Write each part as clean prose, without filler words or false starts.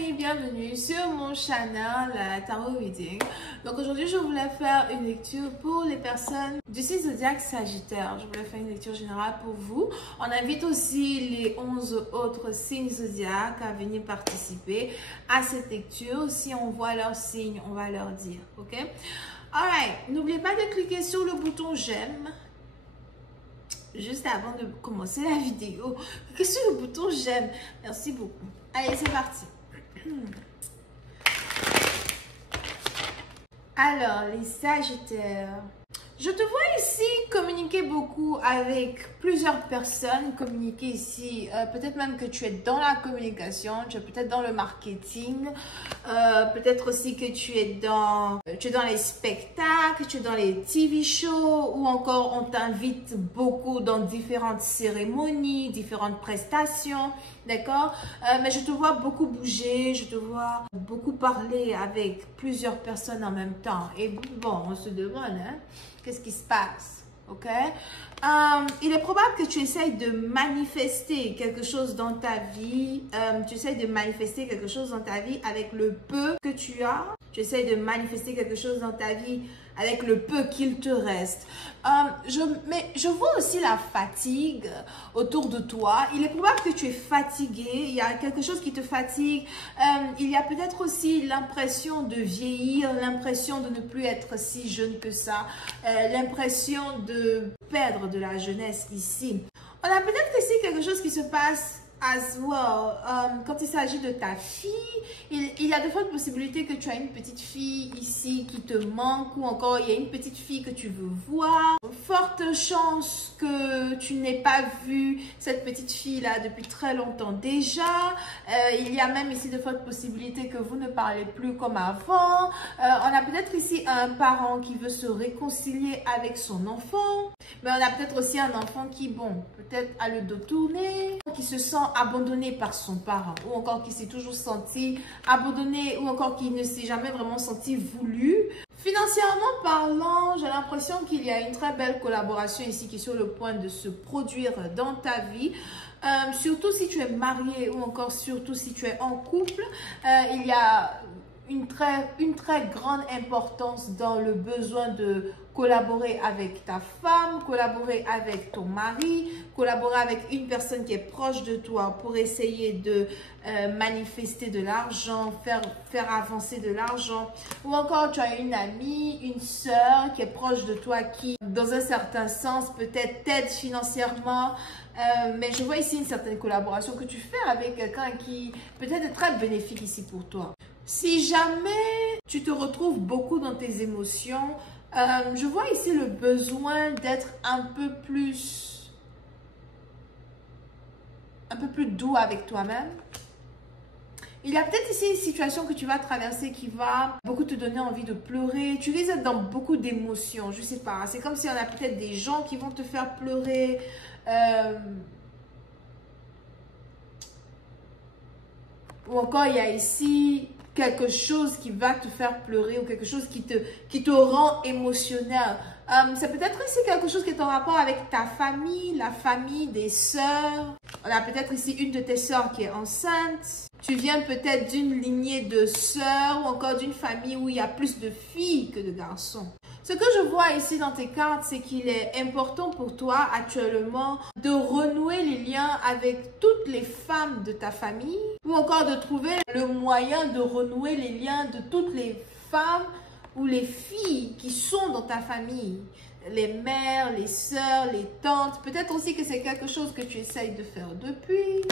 amis, bienvenue sur mon channel Tarot Reading. Donc aujourd'hui je voulais faire une lecture pour les personnes du signe zodiaque Sagittaire. Je voulais faire une lecture générale pour vous. On invite aussi les 11 autres signes zodiaques à venir participer à cette lecture. Si on voit leur signe, on va leur dire, ok? Alright, n'oubliez pas de cliquer sur le bouton j'aime juste avant de commencer la vidéo. Cliquez sur le bouton j'aime. Merci beaucoup. Allez, c'est parti. Alors, les Sagittaires. Je te vois ici communiquer beaucoup avec plusieurs personnes, communiquer ici, peut-être même que tu es dans la communication, tu es peut-être dans le marketing, peut-être aussi que tu es dans les spectacles, tu es dans les TV shows ou encore on t'invite beaucoup dans différentes cérémonies, différentes prestations, d'accord? Mais je te vois beaucoup bouger, je te vois beaucoup parler avec plusieurs personnes en même temps. Et bon, on se demande, hein? Qu'est-ce qui se passe? Ok? Il est probable que tu essayes de manifester quelque chose dans ta vie. Tu essayes de manifester quelque chose dans ta vie avec le peu que tu as. Tu essayes de manifester quelque chose dans ta vie avec le peu qu'il te reste. Mais je vois aussi la fatigue autour de toi. Il est probable que tu es fatigué. Il y a quelque chose qui te fatigue. Il y a peut-être aussi l'impression de vieillir, l'impression de ne plus être si jeune que ça, l'impression de perdre de la jeunesse ici. On a peut-être ici quelque chose qui se passe as well. Quand il s'agit de ta fille, il y a de fortes possibilités que tu as une petite fille ici qui te manque ou encore il y a une petite fille que tu veux voir. Forte chance que tu n'aies pas vu cette petite fille là depuis très longtemps déjà. Il y a même ici de fortes possibilités que vous ne parlez plus comme avant. On a peut-être ici un parent qui veut se réconcilier avec son enfant. Mais on a peut-être aussi un enfant qui, bon, peut-être a le dos tourné, qui se sent abandonné par son parent, ou encore qui s'est toujours senti abandonné, ou encore qui ne s'est jamais vraiment senti voulu. Financièrement parlant, j'ai l'impression qu'il y a une très belle collaboration ici qui est sur le point de se produire dans ta vie. Surtout si tu es marié ou encore surtout si tu es en couple, il y a une très grande importance dans le besoin de collaborer avec ta femme, collaborer avec ton mari, collaborer avec une personne qui est proche de toi pour essayer de manifester de l'argent, faire avancer de l'argent. Ou encore tu as une amie, une sœur qui est proche de toi qui, dans un certain sens, peut-être t'aide financièrement. Mais je vois ici une certaine collaboration que tu fais avec quelqu'un qui peut-être est très bénéfique ici pour toi. Si jamais tu te retrouves beaucoup dans tes émotions, je vois ici le besoin d'être un peu plus doux avec toi-même. Il y a peut-être ici une situation que tu vas traverser qui va beaucoup te donner envie de pleurer. Tu risques d'être dans beaucoup d'émotions, je sais pas. C'est comme si on a peut-être des gens qui vont te faire pleurer. Ou encore il y a ici quelque chose qui va te faire pleurer ou quelque chose qui te rend émotionnel. C'est peut-être ici quelque chose qui est en rapport avec ta famille, la famille des sœurs. On a peut-être ici une de tes sœurs qui est enceinte. Tu viens peut-être d'une lignée de sœurs ou encore d'une famille où il y a plus de filles que de garçons. Ce que je vois ici dans tes cartes, c'est qu'il est important pour toi actuellement de renouer les liens avec toutes les femmes de ta famille ou encore de trouver le moyen de renouer les liens de toutes les femmes ou les filles qui sont dans ta famille. Les mères, les sœurs, les tantes. Peut-être aussi que c'est quelque chose que tu essayes de faire depuis.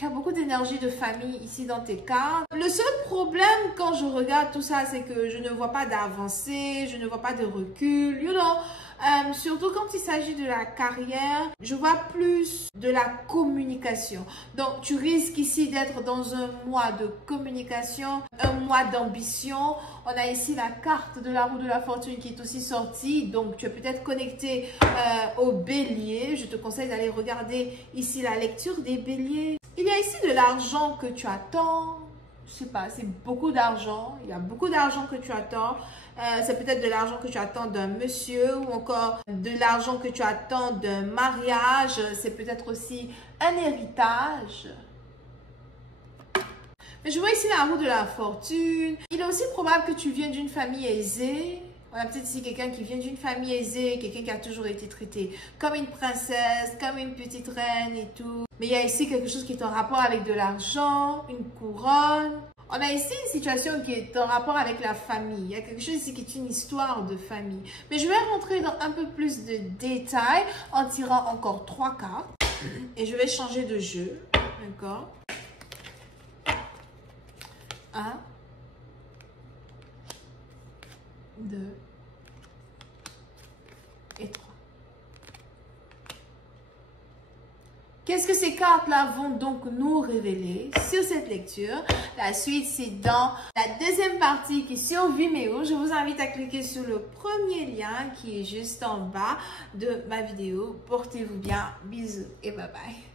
Il y a beaucoup d'énergie de famille ici dans tes cartes. Le seul problème quand je regarde tout ça, c'est que je ne vois pas d'avancée, je ne vois pas de recul, you know. Surtout quand il s'agit de la carrière, je vois plus de la communication. Donc, tu risques ici d'être dans un mois de communication, un mois d'ambition. On a ici la carte de la roue de la fortune qui est aussi sortie. Donc, tu es peut-être connecté au bélier. Je te conseille d'aller regarder ici la lecture des béliers. Il y a ici de l'argent que tu attends. Je sais pas, c'est beaucoup d'argent. Il y a beaucoup d'argent que tu attends. C'est peut-être de l'argent que tu attends d'un monsieur ou encore de l'argent que tu attends d'un mariage. C'est peut-être aussi un héritage. Mais je vois ici la roue de la fortune. Il est aussi probable que tu viens d'une famille aisée. On a peut-être ici quelqu'un qui vient d'une famille aisée, quelqu'un qui a toujours été traité comme une princesse, comme une petite reine et tout. Mais il y a ici quelque chose qui est en rapport avec de l'argent, une couronne. On a ici une situation qui est en rapport avec la famille. Il y a quelque chose ici qui est une histoire de famille. Mais je vais rentrer dans un peu plus de détails en tirant encore 3 cartes. Et je vais changer de jeu. D'accord? 1, 2 et 3. Qu'est-ce que ces cartes-là vont donc nous révéler sur cette lecture? La suite, c'est dans la deuxième partie qui est sur Vimeo. Je vous invite à cliquer sur le premier lien qui est juste en bas de ma vidéo. Portez-vous bien. Bisous et bye bye.